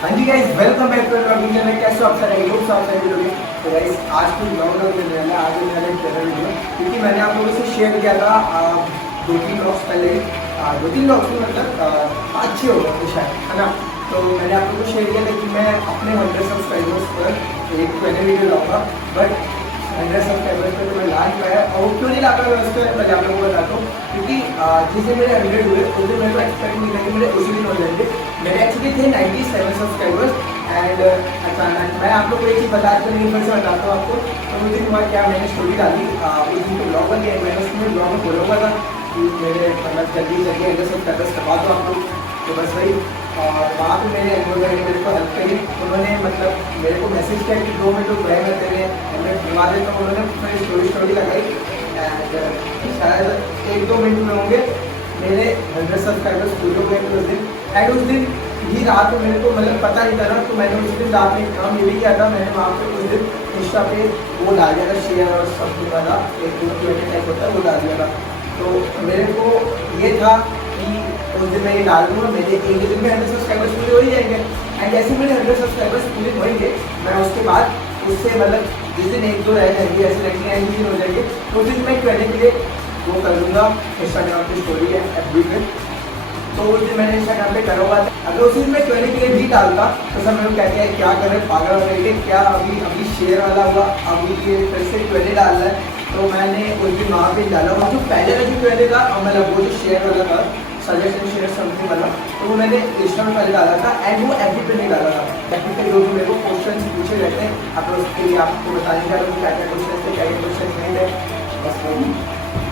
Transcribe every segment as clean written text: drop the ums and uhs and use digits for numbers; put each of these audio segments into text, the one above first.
हाँ जी guys, welcome back to blogging channel. कैसे हो आप सारे लोग? आप सभी लोग। तो गाइस आज की ब्लॉग मिल रहा है, आज मेरा एक चैनल वीडियो, क्योंकि मैंने आप लोगों से शेयर किया था 2-3 ब्लॉग्स पहले, 2-3 ब्लॉग्स में मतलब 5-6 हो गए शायद, है ना। तो मैंने आप लोगों को शेयर किया था कि मैं अपने 100 सब्सक्राइबर्स पर एक पहले वीडियो लाऊंगा, बट 100 सब्सक्राइबर्स पे तो मैं ला नहीं पाया। और वो क्यों नहीं ला पाया मैं उसके पहले आप लोगों को बताता हूँ, क्योंकि जिस दिन मेरे 100 हुए उस दिन मेरे को एक्सपेक्ट नहीं था कि मेरे उसी दिन हो जाएंगे। मेरे एक्चुअली थे 97 सब्सक्राइबर्स एंड अचानक मैं आप लोग को एक चीज़ बता कर नहीं, फिर से बताता हूँ आपको। तो उस दिन हुआ क्या, मैंने स्टोरी डाली उस दिन तो ब्लॉग बन गया, मैंने उसमें ब्लॉग में बोला हुआ था कि मेरे मतलब जल्दी जल्दी 100 सब्सक्राइबर्स करवा दो आप लोग। तो बस वही, और वहाँ पर मेरे एनरोलर ने मेरे को हेल्प करी। उन्होंने मतलब मेरे को मैसेज किया कि 2 मिनट रुक गए मैं तेरे मैं घुमा देता हूँ। उन्होंने मेरी स्टोरी लगाई एंड शायद 1-2 मिनट में होंगे मेरे 100 सब्सक्राइबर्स पूरे हो गए थे उस दिन। एंड उस दिन ही रात में मेरे को मतलब पता नहीं था ना, तो मैंने उस दिन रात में काम ये भी किया था, मैंने वहाँ पे उस दिन इंस्टा पे वो डाल दिया था शेयर और सब वाला एक टाइप होता है वो डाल दिया था। तो मेरे को ये था कि उस दिन मैं ये डाल दूँगा, मेरे एक दिन में 100 सब्सक्राइबर्स पूरे हो ही जाएंगे। एंड जैसे मेरे 100 सब्सक्राइबर्स पूरे होंगे, मैं उसके बाद उससे मतलब जिस दिन 1-2 रह जाएंगे, ऐसे लगेंगे 1 दिन हो जाएंगे, तो उस दिन मैं कहने के लिए वो कर दूँगा इंस्टाग्राम की स्टोरी है FB पे। तो उस दिन मैंने इंस्टाग्राम पे करा हुआ था। अगर उस दिन मैं कहने के लिए भी डालता तो सब मेरे को कहते हैं क्या कर रहे पागल हो गए, क्या अभी अभी शेयर वाला हुआ, अभी ये फिर से क्वेले डाल रहा है। तो मैंने उस दिन वहाँ पे डाला, और जो पहले का जो क्वेले था मतलब वो जो शेयर वाला था, सजेशन शेयर समथिंग वाला, तो वो मैंने इंस्टा में पहले डाला था एंड वो FB पे नहीं डाला था। FB पे जो भी मेरे को क्वेश्चन पूछे रहते हैं, अब उसके लिए आपको बताने का क्या क्या क्वेश्चन थे, क्या क्या क्वेश्चन नहीं थे, बस वही।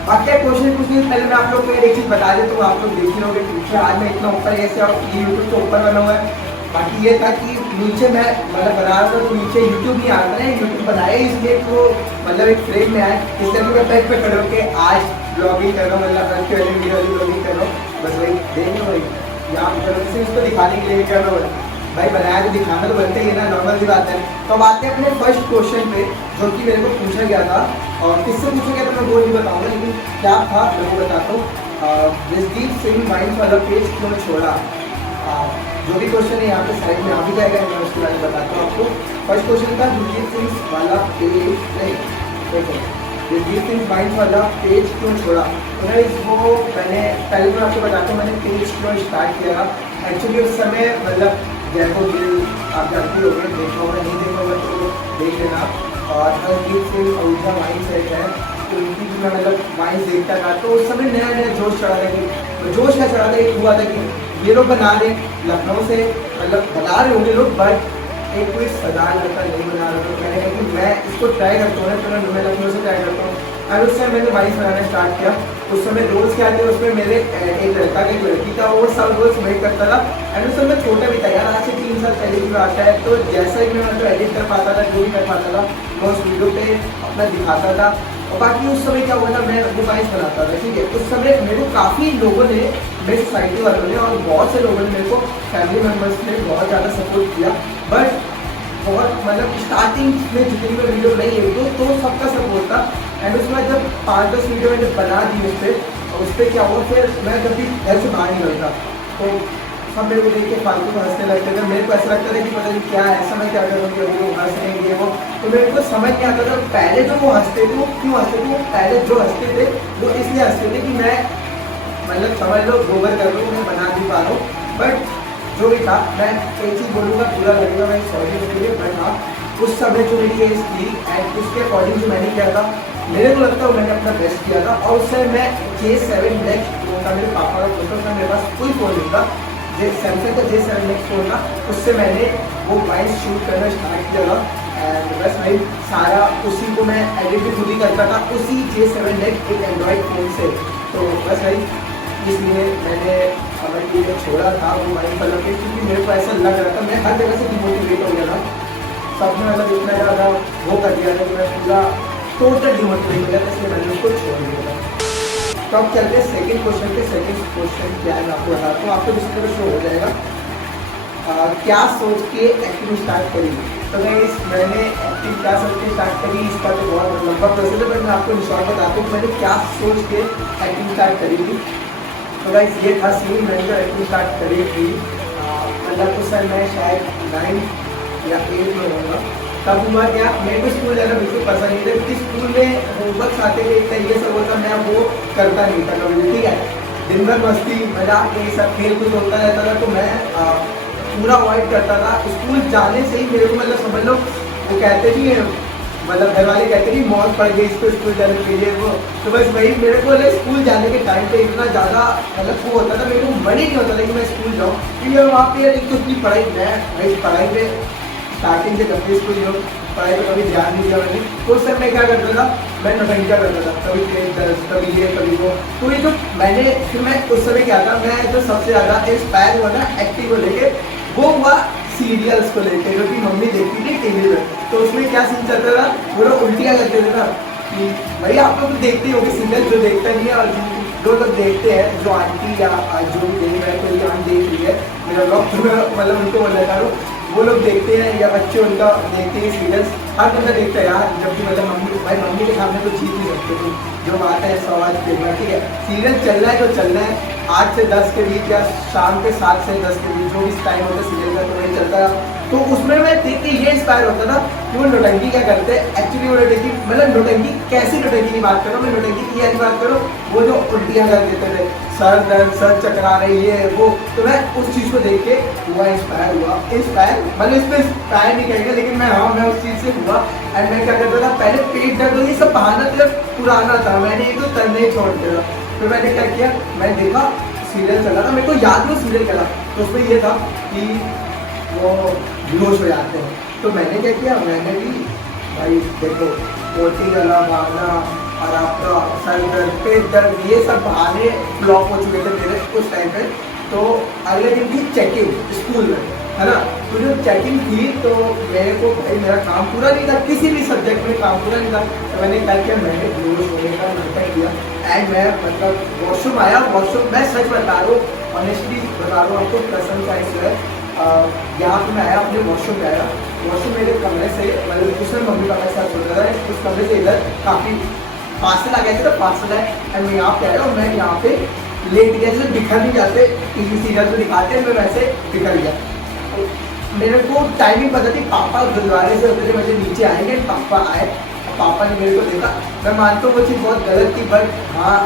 बाकी क्वेश्चन पूछने से पहले मैं आप लोग को एक चीज़ बता देता हूँ, आप लोग देख ही लोगे पीछे आज मैं इतना ऊपर ऐसे यूट्यूब से ऊपर बना हुआ है। बाकी ये था कि नीचे मैं मतलब बना रहा था तो नीचे यूट्यूब नहीं आता है, यूट्यूब बनाया इसलिए तो मतलब एक फ्रेम में आए, इसलिए मैं पैक पे खड़े होकर आज ब्लॉगिंग कर रहा हूँ, मतलब कल के वाली वीडियो वाली ब्लॉगिंग कर रहा हूँ। बस वही देख लो भाई, यहाँ पर इसको दिखाने के लिए कर रहा हूँ भाई, बनाया तो दिखाना तो बनता ही है ना, नॉर्मल सी बात है। तो अब आते हैं अपने फर्स्ट क्वेश्चन पे, जो कि मेरे को पूछा गया था, और किससे पूछा गया था मैं वो नहीं बताऊंगा, लेकिन क्या था मैं वो बताता हूँ। जसदीप सिंह माइंस वाला पेज क्यों छोड़ा, जो भी क्वेश्चन है यहाँ पे साइड में आ भी जाएगा, मैं उसके बारे में बताता हूँ आपको। फर्स्ट क्वेश्चन था जसदीप सिंह वाला पेज नहीं, देखो जसदीप सिंह माइंस वाला पेज क्यों छोड़ा। तो मैं इसको मैंने पहले मैं आपको बताता हूँ मैंने पेज क्यों स्टार्ट किया। एक्चुअली उस समय मतलब जयपुर गिल आप जानते हो गए, देखा होगा नहीं देखा होगा तो देख लेना। और हरजीत सिंह आहूजा वाइन्स है, तो उनकी भी मैं मतलब वाइन्स देखता था, तो उस समय नया नया जोश चढ़ा था कि तो जोश क्या चढ़ा था, एक हुआ था कि ये लोग बना रहे लखनऊ से, मतलब बना रहे होंगे लोग, बट एक कोई सदार लड़का नहीं बना रहा, तो मैंने कहा कि मैं इसको ट्राई करता हूँ ना, तो मैं लखनऊ से ट्राई करता हूँ। और उस समय मैंने वाइन्स बनाना स्टार्ट किया। उस समय रोल्स क्या थे, उसमें मेरे एक लड़का का एक लड़की था, वो सब रोल्स मैं करता था। एंड उस समय छोटा भी था यार, आज से 3 साल पहले की बात है, तो जैसा ही मैं मतलब एडिट कर पाता था, जो भी कर पाता था, मैं उस वीडियो पे अपना दिखाता था। और बाकी उस समय क्या हुआ था, मैं वो वाइन्स बनाता था, ठीक है। उस समय मेरे को काफ़ी लोगों ने, मेरी सोसाइटी वालों ने और बहुत से लोगों ने मेरे को, फैमिली मेम्बर्स ने बहुत ज़्यादा सपोर्ट किया। बट बहुत मतलब स्टार्टिंग में जितनी भी वीडियो नहीं है तो सबका सपोर्ट था। एंड उसके बाद जब 5-10 वीडियो मैंने बना दी उस पर क्या हुआ, फिर मैं जब भी घर से बाहर निकलता तो सब मेरे को देख के फालतू को हंसने लगते थे। मेरे को ऐसा लगता था कि पता नहीं क्या है, ऐसा मैं क्या करूँ कि अभी वो हंस रहे हैं वो, तो मेरे को समझ नहीं आता था पहले जो वो हंसते थे वो क्यों हंसते थे। वो पहले जो हंसते थे वो इसलिए हंसते थे कि मैं मतलब समझ लो गोबर कर रहा हूँ, मैं बना नहीं पा रहा हूँ। बट जो भी था, मैं एक चीज़ बोलूँगा, पूरा लगेगा, मैं सॉरी उसके लिए। बट हाँ, उस समय जो मेरी एज थी एंड उसके अकॉर्डिंग जो मैंने किया था, मेरे को लगता है मैंने अपना बेस्ट किया था। और उस समय मैं J7 नेक्स्ट फोन था, मेरे पापा का फोन था, मेरे पास कोई फ़ोन नहीं था, सैमसंग का J7 नेक्स्ट फोन था। उससे मैंने वो वाइन्स शूट करना स्टार्ट किया था। एंड बस भाई सारा उसी को मैं एडिट भी खुद ही करता था, उसी J7 नेक्स्ट एक एंड्रॉइड फ़ोन से। तो बस भाई इसलिए मैंने समझ लीजिए छोड़ा था वो वाइन कलर के, क्योंकि मेरे को ऐसा लग रहा था मैं हर जगह से डिमोटिवेट हो गया था। सबने मतलब इतना ज़्यादा वो कर दिया था कि मैं पूरा टोटल डिमोटिवेट हो गया था, इसलिए मैंने उसको छोड़ दिया था। तो अब चलते हैं सेकंड क्वेश्चन पे। सेकंड क्वेश्चन क्या है मैं आपको बताता हूँ, आपको जिस तरह शो हो जाएगा। क्या सोच के एक्टिंग स्टार्ट करी। तो मैंने एक्टिंग क्या सोच के स्टार्ट करी, इसका तो बहुत लंबा प्रोसेस है, बट मैं आपको शॉर्ट बताता हूँ मैंने क्या सोच के एक्टिंग स्टार्ट करी थी। तो गाइस ये था सीन, मैंने जो एक्टिंग स्टार्ट करी थी मतलब उस समय मैं शायद 9 या 8 में रहूँगा। तब हुआ क्या, मेरे को स्कूल जाना बिल्कुल पसंद नहीं था, क्योंकि स्कूल में होमवर्क आते थे एक तरीके से होता, मैं वो करता नहीं था कभी। ठीक है, दिन भर मस्ती मजाक ये सब खेल कूद होता रहता था, तो मैं पूरा अवॉइड करता था। स्कूल जाने से ही मेरे को मतलब समझ लो, वो कहते नहीं है, मतलब घर वाले कहते नहीं मौत पड़ गई इसको स्कूल जाने के लिए, वो तो बस वही मेरे को स्कूल जाने के टाइम पे इतना ज़्यादा मतलब वो होता था, मेरे को मन ही नहीं होता था कि मैं स्कूल जाऊँ, क्योंकि वहाँ पे एक तो इतनी पढ़ाई, मैं भाई पढ़ाई में स्टार्टिंग से कभी स्कूल जो पढ़ाई पर कभी ध्यान नहीं दिया मैंने, तो उस समय मैं क्या करता था, मैं नौटंकियाँ करता था, कभी तेज दर्ज, कभी ये कभी वो। तो ये जो मैंने फिर मैं उस समय क्या था, मैं जो सबसे ज़्यादा इंस्पायर हुआ ना एक्टिंग को लेके, वो हुआ सीरियल्स को लेके, जो कि मम्मी देखती थी टीवी में। तो उसमें क्या सीन चलता था, वो लोग उल्टियाँ करते थे ना, कि भाई आप लोग देखते हो कि सीरियल जो देखता नहीं है, और जो लोग देखते हैं, जो आंटी या जो देख रहे हैं, कोई आंटी देख रही है मेरा ब्लॉग, तो मैं मतलब उनको बोल रहा हूँ, वो लोग देखते हैं या बच्चे उनका देखते हैं सीरियल्स, हर बंदा देखता है यार, जबकि मतलब मम्मी भाई मम्मी के सामने तो जीत नहीं सकते तुम, जो आता है सवाल देखना। ठीक है, सीरियल चल रहा है जो चल रहा है, 8 से 10 के बीच या शाम के 7 से 10 के बीच जो भी टाइम होता है सीरियल का, तो वही चलता है। तो उसमें मैं देख के ये इंस्पायर होता था कि वो नौटंकी क्या करते हैं, एक्चुअली वो नौटंकी मतलब नौटंकी कैसी नौटंकी की बात करो, मैं नौटंकी की ऐसी बात करो, वो जो उल्टियाँ कर देते थे, सर दर्द, सर चकरा रही है वो, तो मैं उस चीज़ को देख के हुआ इंस्पायर मतलब इस पर इंस्पायर नहीं करेंगे, लेकिन मैं उस चीज़ से हुआ। एंड मैं क्या करता था, पहले पेट दर्द ये सब बहाना मतलब पुराना था, मैंने ये तो करने ही छोड़ दिया। फिर मैंने क्या किया, मैं देखा सीरियल चला था, मेरे को याद नहीं सीरियल चला, तो उसमें ये था कि वो बेहोश हो जाते हैं। तो मैंने क्या किया, मैंने भी भाई देखो पोटी गला भागना और आपका सर दर्द, पेट दर्द, ये सब बहाने फ्लॉप हो चुके थे मेरे उस टाइम पे। तो अगले दिन थी चेकिंग स्कूल में, है ना, तो जो चेकिंग थी तो मेरे को भाई मेरा काम पूरा नहीं था, किसी भी सब्जेक्ट में काम पूरा नहीं था। तो मैंने क्या किया, मैंने बेहोश होने का नाटक किया। एंड मैं मतलब वॉशरूम आया, वॉशरूम मैं सच बता रहा हूँ, ऑनेस्टली बता रहा हूँ आपको, कसम का है, यहाँ पे मैं आया, अपने वॉशरूम में आया, वॉशरूम मेरे कमरे से मतलब उसमें मम्मी पापा के साथ होता था, उस कमरे से इधर काफ़ी फासला गया था, फासला है। एंड मैं यहाँ पे आया और मैं यहाँ पे लेट गया, जैसे बिखर नहीं जाते टीवी सीरियल तो दिखाते हैं, मैं वैसे बिखर गया। तो मेरे को टाइमिंग पता थी, पापा गुरुद्वारे से होते थे, मुझे नीचे आएंगे, पापा आए, पापा ने मेरे को देखा। मैं मानता हूँ वो चीज़ बहुत गलत थी, बट हाँ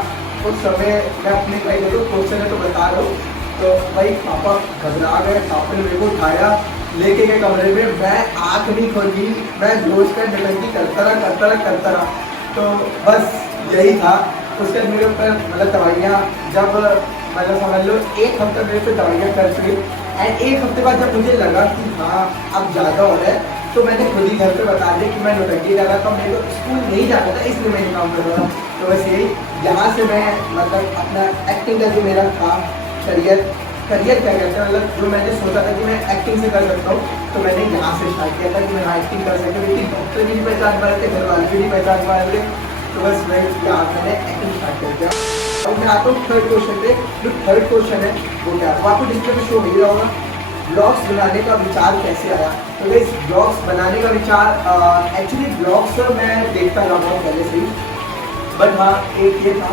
उस समय मैं अपने भाई देखो क्वेश्चन है तो बता रहा हूँ। तो भाई पापा घबरा गए, पापा ने मेरे को उठाया, लेके गए कमरे में, मैं आँख नहीं खोली, मैं जोश कर नौटंकी करता रहा। तो बस यही था। उसके बाद मेरे ऊपर मतलब दवाइयाँ, जब मतलब समझ लो 1 हफ्ता मेरे पे दवाइयाँ कर चुकी, एंड 1 हफ्ते बाद जब मुझे लगा कि हाँ अब ज़्यादा हो रहा है, तो मैंने खुद ही घर पे बता दिया कि मैं नौटंकी कर रहा था, मेरे को स्कूल नहीं जाना था, इसलिए मैं काम कर रहा था। तो बस यही, यहाँ से मैं मतलब अपना एक्टिंग का जो मेरा था करियर क्या कहते हैं, मतलब जो मैंने सोचा था कि मैं एक्टिंग से कर सकता हूँ, तो मैंने यहाँ से स्टार्ट किया था कि मैं एक्टिंग कर सकता हूँ। लेकिन डॉक्टर भी नहीं पहचान पा रहे थे, घर वाले भी नहीं पहचान पा रहे थे, तो बस मैं यहाँ मैंने एक्टिंग स्टार्ट कर दिया। अब मैं आता हूँ थर्ड क्वेश्चन पे। जो थर्ड क्वेश्चन है वो क्या है, वो आपको डिस्प्ले पे शो मिल रहा होगा, ब्लॉग्स बनाने का विचार कैसे आया। तो इस ब्लॉग्स बनाने का विचार एक्चुअली ब्लॉग्स मैं देखता रहा बहुत पहले से ही, बट हाँ एक ये था,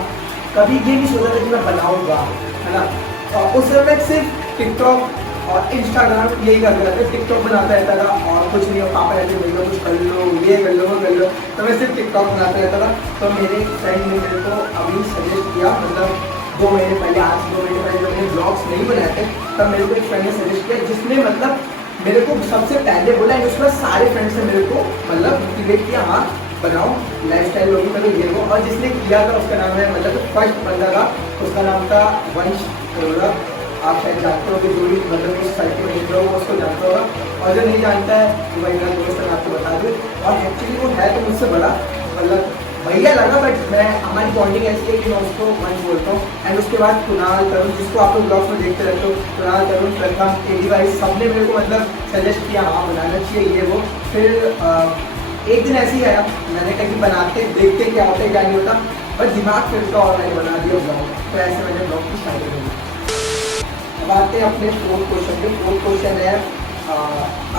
कभी ये नहीं सोचा था कि मैं बनाऊँगा, है ना। उस समय सिर्फ टिकटॉक और इंस्टाग्राम यही करते रहते, टिकटॉक बनाता रहता था और कुछ नहीं हो, पापा रहते मिल लो कुछ कर लो, ये कर लो वो कर लो, तो मैं सिर्फ टिकटॉक बनाता रहता था। तो मेरे फ्रेंड ने मेरे को अभी सजेस्ट किया, मतलब 2 महीने पहले, आज 2 महीने पहले जब मैंने ब्लॉग्स नहीं बनाए थे, तब मेरे को एक फ्रेंड ने सजेस्ट किया, जिसने मतलब मेरे को सबसे पहले बोला, उसमें सारे फ्रेंड्स ने मेरे को मतलब मोटिवेट किया, हाँ बनाओ लाइफ स्टाइल लोग करो ये वो। और जिसने किया था उसका नाम है, मतलब फर्स्ट बंदा था उसका नाम था वंश अरोड़ा, आप शायद जानते हो कि जो भी मतलब उस साइट में देख रहे हो उसको जानता होगा, और जो नहीं जानता है तो भाई मेरा दोस्त है, आपको बता दूँ। और एक्चुअली वो है तो मुझसे बड़ा, मतलब भैया लगा, बट मैं हमारी बॉन्डिंग ऐसी है कि मैं उसको वंश बोलता हूँ। एंड उसके बाद कुणाल तरुण, जिसको आप लोग ब्लॉग्स में देखते रहते हो, कुणाल तरुण प्रथम एडी वाइज, सबने मेरे को मतलब सजेस्ट किया हाँ बनाना चाहिए ये वो। फिर एक दिन ऐसे ही आया, मैंने कहा कि बनाते देखते क्या होता है क्या नहीं होता, बस दिमाग फिर तो और मैंने बना दिया ब्लॉग। तो ऐसे मैंने ब्लॉग की स्टार्ट करी। अब आते हैं अपने फोर्थ क्वेश्चन पे। फोर्थ क्वेश्चन है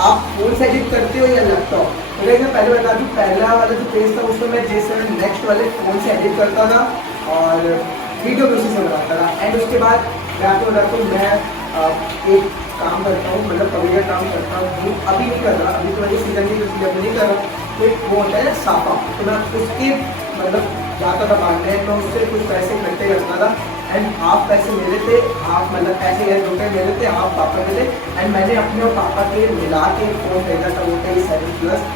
आप फोन से एडिट करते हो या लैपटॉप। तो मैं पहले बता दूँ, पहला वाला जो पेज था उसमें मैं J7 नेक्स्ट वाले फ़ोन से एडिट करता था और वीडियो भी उसी से बनाता था। एंड उसके बाद मैं आपको बताता हूँ, मैं एक काम करता हूँ, मतलब कभी का काम करता हूँ, अभी नहीं कर रहा, अभी तो मेरी सीजन की सीजन नहीं कर रहा। तो एक वो होता है साफा, तो मैं उसके मतलब जाता था बांधने, तो उससे कुछ पैसे इकट्ठे करता था एंड हाफ पैसे मेरे थे, हाफ मतलब पैसे ₹1 मेरे थे, हाफ पापा के थे। एंड मैंने अपने और पापा के मिला के फ़ोन खरीदा था, वो था 7 प्लस।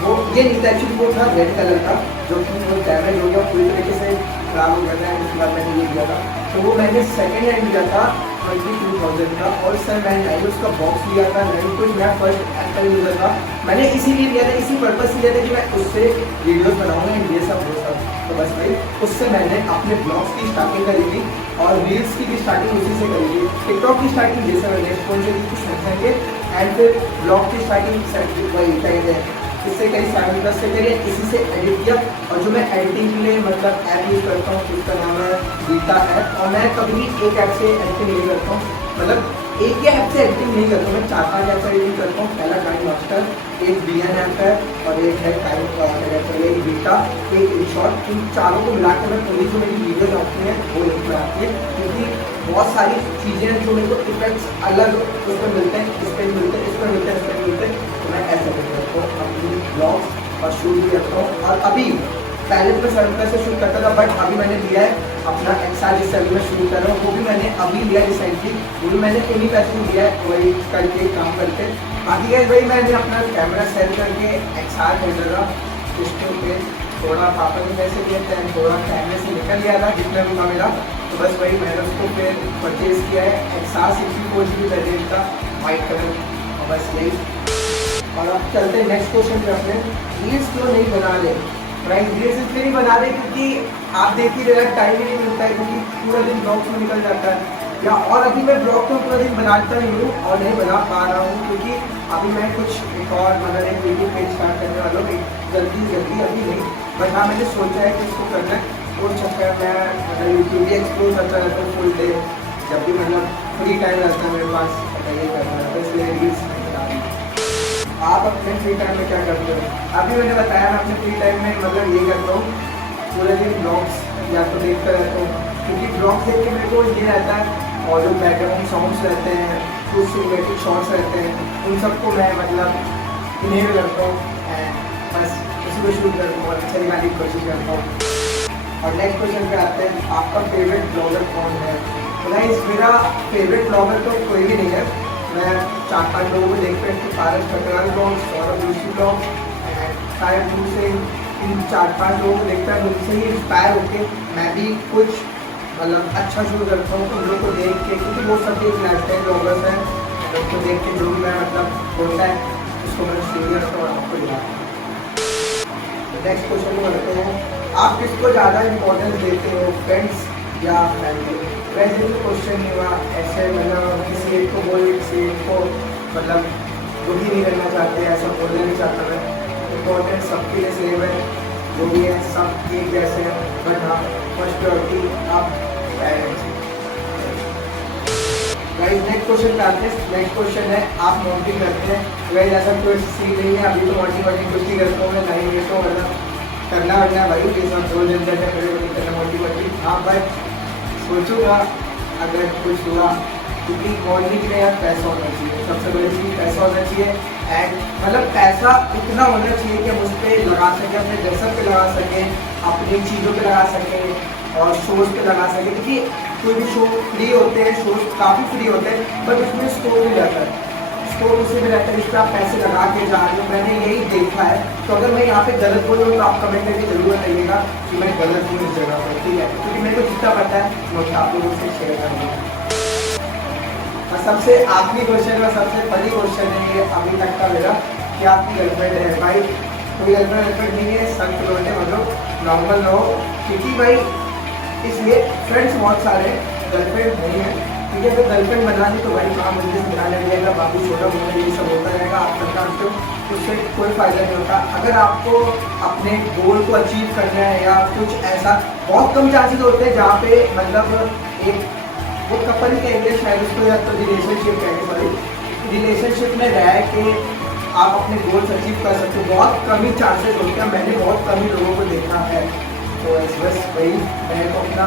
वो ये नहीं था एक्चुअली, वो था रेड कलर का, जो कि वो डैमेज हो गया, पूरी तरीके से खराब हो गया था। उसके बाद मैंने ये लिया था, तो वो मैंने सेकेंड हैंड लिया था 22,000 का। और उस समय मैंने उसका बॉक्स लिया था, नहीं कुछ, मैं फर्स्ट एप्पल यूज़र था। मैंने इसीलिए लिया था, इसी पर्पज़ से लिया था कि मैं उससे वीडियोस बनाऊंगा, ये सब वो सब। तो बस भाई उससे मैंने अपने ब्लॉग्स की स्टार्टिंग करी थी और रील्स की भी स्टार्टिंग उसी से करी थी। टिकटॉक की स्टार्टिंग जैसे मैंने फ़ोन से की सैमसंग के, एंड फिर ब्लॉग की स्टार्टिंग वही कहते हैं इससे कई 7 प्लस से करिए, इसी से एडिट किया। और जो मैं एडिटिंग के लिए मतलब ऐप यूज़ करता हूँ, उसका नाम है बीटा ऐप। और मैं कभी एक ऐप से एडिटिंग नहीं करता हूँ, मतलब एक ही ऐप से एडिटिंग नहीं करता हूँ, मैं 4-5 ऐप से एडिटिंग करता हूँ। पहला काइन मास्टर, एक BN ऐप है, और एक है एक बीटा, एक InShot। इन चारों को मिला के मैं पूरी जो मेरी वीडियोज आती हैं वो लिंक में आती है, क्योंकि बहुत सारी चीज़ें हैं जो मेरे को इफेक्ट्स अलग उसमें मिलते हैं, इस पर मिलते हैं, इस पर मिलते हैं, इस पर मिलते हैं। तो मैं ऐसा करता हूँ, अपनी ब्लॉग्स और शूट भी करता हूँ। और अभी पहले तो मैं 7 प्लस से शूट करता था, बट अभी मैंने लिया है अपना XR, जिससे अभी मैं शूट कर रहा हूँ, वो भी मैंने अभी लिया रिसेंटली, वो भी मैंने उन्हीं पैसे लिया है, वही करके काम करके। बाकी है वही, मैंने अपना कैमरा सेल करके XR खरीदा था, उसके पे थोड़ा पापा ने पैसे दिए थे, थोड़ा कैमरे से निकल गया था जितना भी था मेरा। तो बस वही मैंने उसको फिर परचेज़ किया है, XR 64GB वेरिएंट का, वाइट कलर। और बस यही। और अब चलते हैं नेक्स्ट क्वेश्चन पे अपने, रील्स क्यों नहीं बना रहे? राइट, रील्स इसलिए नहीं बना रहे क्योंकि आप देख ही रहे, टाइम ही नहीं मिलता है, क्योंकि पूरा दिन ब्लॉग्स में निकल जाता है। या और अभी मैं ब्लॉग तो पूरा दिन बनाता नहीं हूँ और नहीं बना पा रहा हूँ, क्योंकि अभी मैं कुछ एक और मतलब एक यूट्यूब पेज स्टार्ट करने वाला हूँ, जल्दी अभी नहीं, बट हाँ मैंने सोचा है कि इसको करना है। और चक्कर मैं मतलब यूट्यूब भी एक्सप्लोर करता रहता हूँ फुल डे, जब भी मतलब फ्री टाइम रहता है मेरे पास, ये करना रहता है, इसलिए रील्स बना रही हूँ। आप अपने फ्री टाइम में क्या करते हो? अभी मैंने बताया, मैं अपने फ्री टाइम में मतलब ये करता हूँ, पूरे दिन ब्लॉग्स या तो देखता रहता हूँ, क्योंकि ब्लॉग्स देख के मेरे को ये रहता है, और जो बैकग्राउंड साउंड्स रहते हैं, कुछ सिनेमैटिक शॉट्स रहते हैं, उन सबको मैं मतलब इन्हेल करता हूँ एंड बस उसी को शूट करता हूँ और अच्छा दिखाने की कोशिश करता हूँ। और नेक्स्ट क्वेश्चन पे आते हैं, आपका फेवरेट ब्लॉगर कौन है? तो गाइस मेरा फेवरेट ब्लॉगर तो कोई भी नहीं है, मैं 4-5 लोगों को देखते हैं, पारस कटराल ब्लॉग, सौरभ जोशी ब्लॉग, शायद उनसे इन 4-5 लोगों को देखता है, उनसे ही इंस्पायर होकर मैं भी कुछ मतलब अच्छा शुरू करता हूँ। तो उन लोग को देख के, क्योंकि वो सब एक लाइफस्टाइल ब्लॉगर्स हैं, लोग को देख के जो भी मैं मतलब होता है उसको मैं शुरू करता हूँ और आपको दिखाता हूँ। नेक्स्ट क्वेश्चन को बताते हैं, आप किसको ज़्यादा इंपॉर्टेंस देते हो, फ्रेंड्स या फैमिली? वैसे भी क्वेश्चन नहीं हुआ ऐसे, मतलब किसी एक को बोल, किसी एक को मतलब दुखी नहीं करना चाहते, ऐसा बोलना नहीं चाहता मैं। इम्पोर्टेंट सबके लिए सेम है, जो भी है सब एक जैसे हैं, बट हाँ फर्स्ट प्रायोरिटी आप पेरेंट्स। गाइस नेक्स्ट क्वेश्चन पे आते हैं। नेक्स्ट क्वेश्चन है, आप मॉनिटरिंग करते हैं? गाइस ऐसा कोई सीख नहीं है, अभी तो मॉनिटरिंग कुछ नहीं करता हूँ मैं, नहीं ये तो मतलब करना वरना भाई ये सब 2 दिन तक खड़े होकर करना मॉनिटरिंग। हाँ बट सोचूंगा अगर कुछ हुआ, क्योंकि मॉनिटरिंग के लिए यार पैसा होना चाहिए, सबसे बड़ी चीज़ पैसा होना चाहिए। एंड मतलब पैसा इतना होना चाहिए कि हम उस पर लगा सकें, अपने ड्रेसअप पे लगा सकें, अपनी चीज़ों पे लगा सकें और शोज़ पे लगा सकें, क्योंकि कोई भी शो फ्री होते हैं, शोज़ काफ़ी फ्री होते हैं, बट उसमें स्टोर भी रहता है, स्टोर उसी में रहता है जिस पर आप पैसे लगा के जा रहे हो। मैंने यही देखा है, तो अगर मैं यहाँ पे गलत बोल रहा हूँ तो आप कमेंट करके जरूर बताइएगा कि मैं गलत हूँ इस जगह पर, ठीक है? क्योंकि मेरे को जितना पता है वो आप लोगों से शेयर करूँगा। और सबसे आखिरी क्वेश्चन और सबसे बड़ी क्वेश्चन है ये अभी तक का मेरा, कि आपकी गर्लफ्रेंड है? भाई कोई गर्लफ्रेंड नहीं है, संत लौटे मतलब नॉर्मल रहो, क्योंकि भाई इसलिए फ्रेंड्स बहुत सारे, गर्लफ्रेंड नहीं है, ठीक है? तो गर्लफ्रेंड बनानी तो भाई काम मुझे सिखाने लगेगा, बाबू छोटा मोटा ये सब होता रहेगा, आप सब जानते हो, उससे कोई फ़ायदा नहीं होता। अगर आपको अपने गोल को अचीव करना है या कुछ ऐसा, बहुत कम चांसेस होते हैं जहाँ पे मतलब एक वो कपल कहेंगे शायद उसको, या तो रिलेशनशिप कहेंगे, सॉरी रिलेशनशिप में रह के आप अपने गोल्स अचीव कर सकते हो, बहुत कम ही चांसेस होते हैं, मैंने बहुत कम ही लोगों को देखा है। तो बस वही मैं तो अपना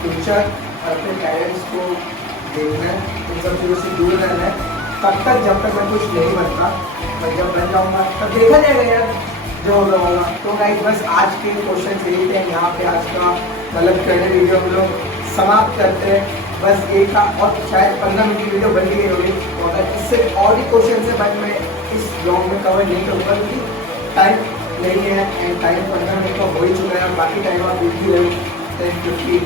फ्यूचर और अपने पेरेंट्स को देखना है, इन सब चीज़ों से दूर रहना है तब तक जब तक मैं कुछ नहीं बनता। मैं जब बन जाऊँगा तब देखा जाएगा यार, जो होगा। तो गाइस बस आज के क्वेश्चन यही थे, यहाँ पे आज का मतलब क्रेडिट वीडियो हम लोग समाप्त करते हैं। बस एक का और शायद 15 मिनट की वीडियो बन गई होगी, तो अगर इससे और भी क्वेश्चन है बट मैं इस ब्लॉग में कवर नहीं करूँगा क्योंकि टाइम नहीं है एंड टाइम 15 मिनट का हो ही चुका है। बाकी टाइम आप देख ही रहे क्योंकि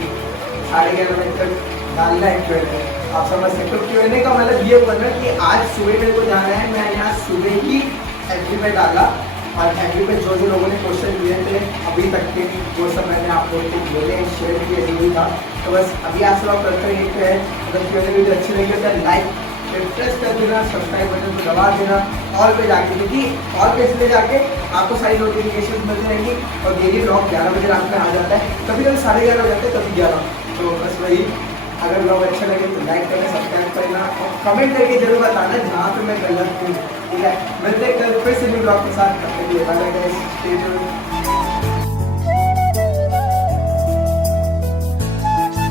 11:30 बजे तक डालना है Q&A, आप समझ सकते हो। Q&A का मतलब ये होगा ना कि आज सुबह मेरे को जाना है, मैं यहाँ सुबह ही एंट्री पे डाला और एंट्री पे जो लोगों ने क्वेश्चन दिए थे अभी तक के वो सब मैंने आप लोगों को बोले शेयर किए जो भी था। तो बस अभी आप लोग करते हैं है अगर Q&A वीडियो अच्छी लगी तो लाइक प्रेस कर देना, सब्सक्राइब बटन को दबा देना ऑल पे जाके, क्योंकि ऑल पे इसलिए जाके आपको सारी नोटिफिकेशन मिल जाएंगी और डेली ब्लॉग 11 बजे रात में आ जाता है, कभी कभी 11:30 हो जाते हैं, कभी 11। तो बस वही, अगर ब्लॉग अच्छा लगे तो लाइक करना, सब्सक्राइब करना और कमेंट करके जरूर बताना जहाँ पे मैं गलत हूँ। ठीक है, मिलते हैं कल फिर से न्यू ब्लॉग के साथ। Bye bye guys, stay tuned.